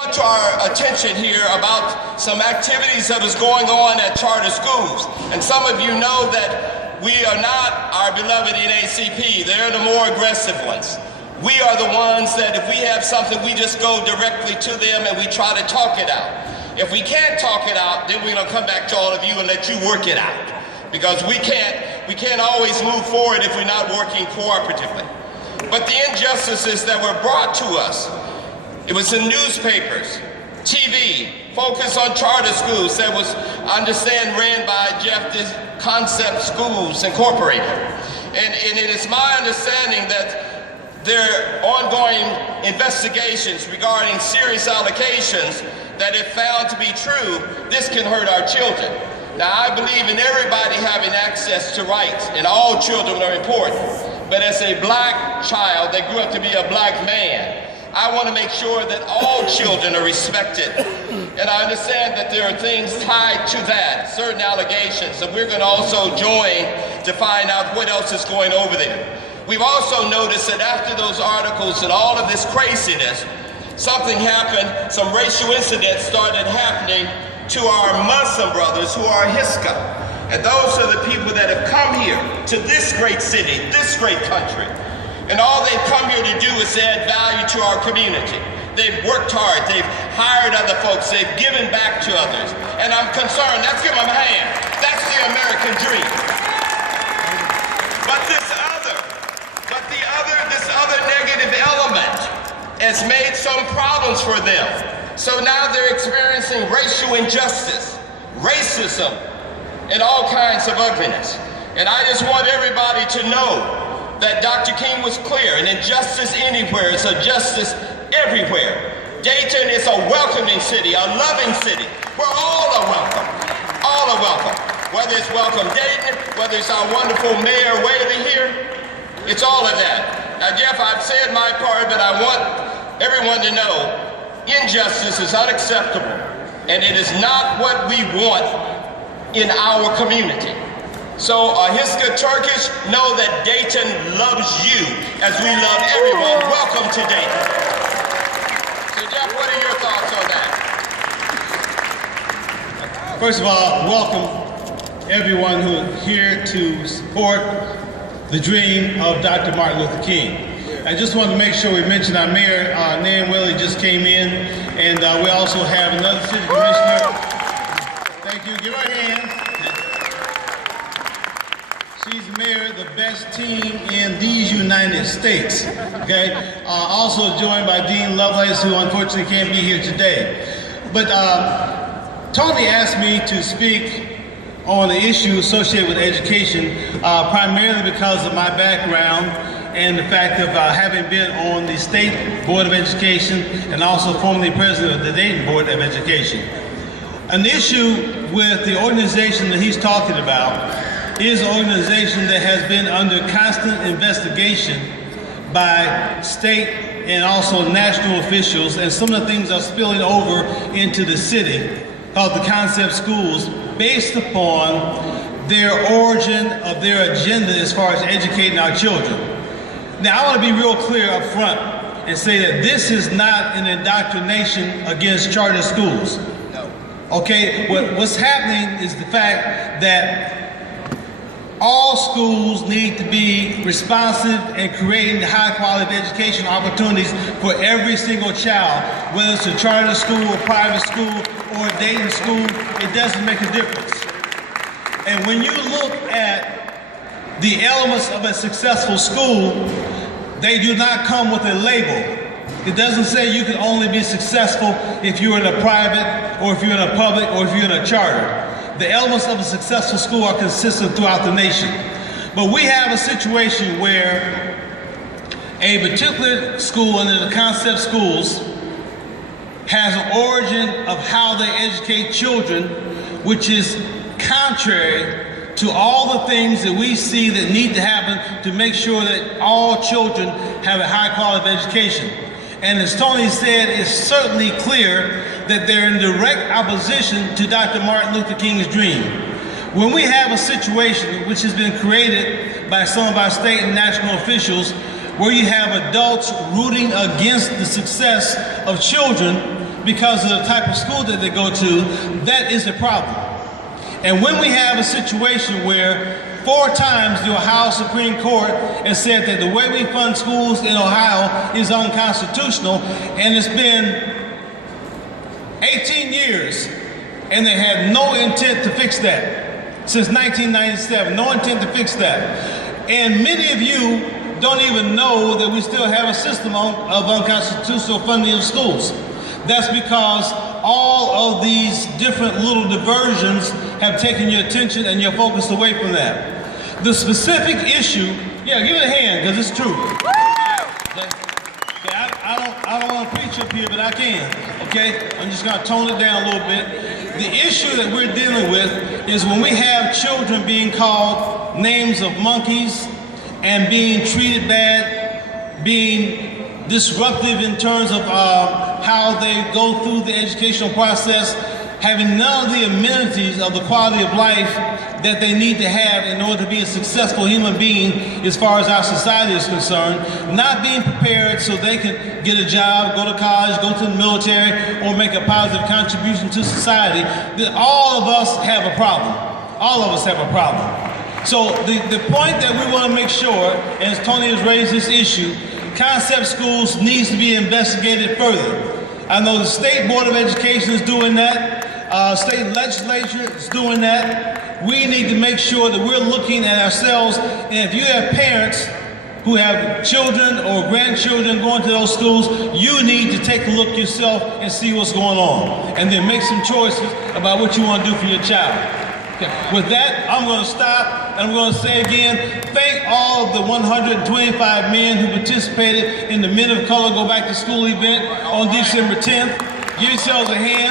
To our attention here about some activities that is going on at charter schools. And some of you know that we are not our beloved NACP. They're the more aggressive ones. We are the ones that if we have something, we just go directly to them and we try to talk it out. If we can't talk it out, then we're gonna come back to all of you and let you work it out. Because we can't always move forward if we're not working cooperatively. But the injustices that were brought to us, it was in newspapers, TV, focus on charter schools that was, I understand, ran by Jeffrey Concept Schools Incorporated. And it is my understanding that there are ongoing investigations regarding serious allegations that if found to be true, this can hurt our children. Now, I believe in everybody having access to rights, and all children are important. But as a black child that grew up to be a black man, I want to make sure that all children are respected. And I understand that there are things tied to that, certain allegations, and we're going to also join to find out what else is going over there. We've also noticed that after those articles and all of this craziness, something happened, some racial incidents started happening to our Muslim brothers who are Ahiska. And those are the people that have come here to this great city, this great country. And all they've come here to do is add value to our community. They've worked hard, they've hired other folks, they've given back to others. And I'm concerned, let's give them a hand. That's the American dream. But this other negative element has made some problems for them. So now they're experiencing racial injustice, racism, and all kinds of ugliness. And I just want everybody to know that Dr. King was clear, an injustice anywhere is a justice everywhere. Dayton is a welcoming city, a loving city, where all are welcome. All are welcome. Whether it's Welcome Dayton, whether it's our wonderful Mayor Whaley here, it's all of that. Now, Jeff, I've said my part, but I want everyone to know injustice is unacceptable, and it is not what we want in our community. So Ahiska Turkish, know that Dayton loves you as we love everyone. Welcome to Dayton. So Jeff, what are your thoughts on that? First of all, welcome everyone who is here to support the dream of Dr. Martin Luther King. I just want to make sure we mention our Mayor, Nan Willie, just came in, and we also have another City Commissioner. Thank you, give her a hand. She's the mayor of the best team in these United States, okay? Also joined by Dean Lovelace, who unfortunately can't be here today. But Tony asked me to speak on the issue associated with education, primarily because of my background and the fact of having been on the State Board of Education and also formerly president of the Dayton Board of Education. An issue with the organization that he's talking about is an organization that has been under constant investigation by state and also national officials, and some of the things are spilling over into the city called the Concept Schools, based upon their origin of their agenda as far as educating our children. Now, I want to be real clear up front and say that this is not an indoctrination against charter schools. No. Okay, what's happening is the fact that all schools need to be responsive and creating high quality education opportunities for every single child, whether it's a charter school, a private school, or a Dayton school, it doesn't make a difference. And when you look at the elements of a successful school, they do not come with a label. It doesn't say you can only be successful if you're in a private, or if you're in a public, or if you're in a charter. The elements of a successful school are consistent throughout the nation. But we have a situation where a particular school under the Concept Schools has an origin of how they educate children, which is contrary to all the things that we see that need to happen to make sure that all children have a high quality of education. And as Tony said, it's certainly clear that they're in direct opposition to Dr. Martin Luther King's dream. When we have a situation which has been created by some of our state and national officials, where you have adults rooting against the success of children, because of the type of school that they go to, that is a problem. And when we have a situation where 4 times the Ohio Supreme Court has said that the way we fund schools in Ohio is unconstitutional, and it's been 18 years, and they had no intent to fix that. Since 1997, no intent to fix that. And many of you don't even know that we still have a system of unconstitutional funding of schools. That's because all of these different little diversions have taken your attention and your focus away from that. The specific issue, yeah, give it a hand, because it's true. Okay, I don't want to preach up here, but I can, okay? I'm just gonna tone it down a little bit. The issue that we're dealing with is when we have children being called names of monkeys and being treated bad, being disruptive in terms of how they go through the educational process, having none of the amenities of the quality of life that they need to have in order to be a successful human being as far as our society is concerned, not being prepared so they can get a job, go to college, go to the military, or make a positive contribution to society. All of us have a problem. All of us have a problem. So the point that we want to make sure, and as Tony has raised this issue, concept schools needs to be investigated further. I know the State Board of Education is doing that. State legislature is doing that. We need to make sure that we're looking at ourselves, and if you have parents who have children or grandchildren going to those schools, you need to take a look yourself and see what's going on, and then make some choices about what you want to do for your child. Okay. With that, I'm going to stop, and I'm going to say again, thank all of the 125 men who participated in the Men of Color Go Back to School event on December 10th. Give yourselves a hand.